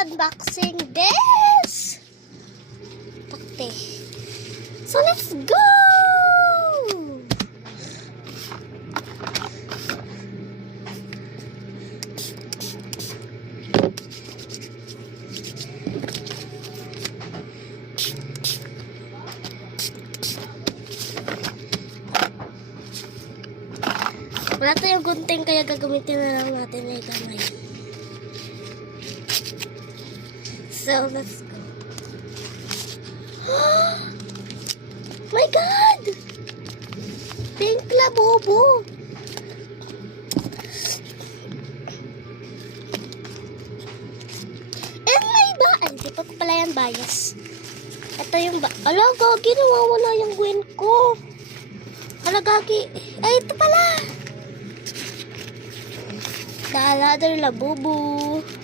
unboxing this. Takte. So let's go! Wala tayong gunting kaya gagamitin na lang natin na kamay. So, let's go. My God! Pink Labubu! And may ba? Ay, di pa pala yan bias. Ito yung ba? Ala, gagi, nawawala yung win ko. Ala, gagi. Ay, ito pala. The another Labubu.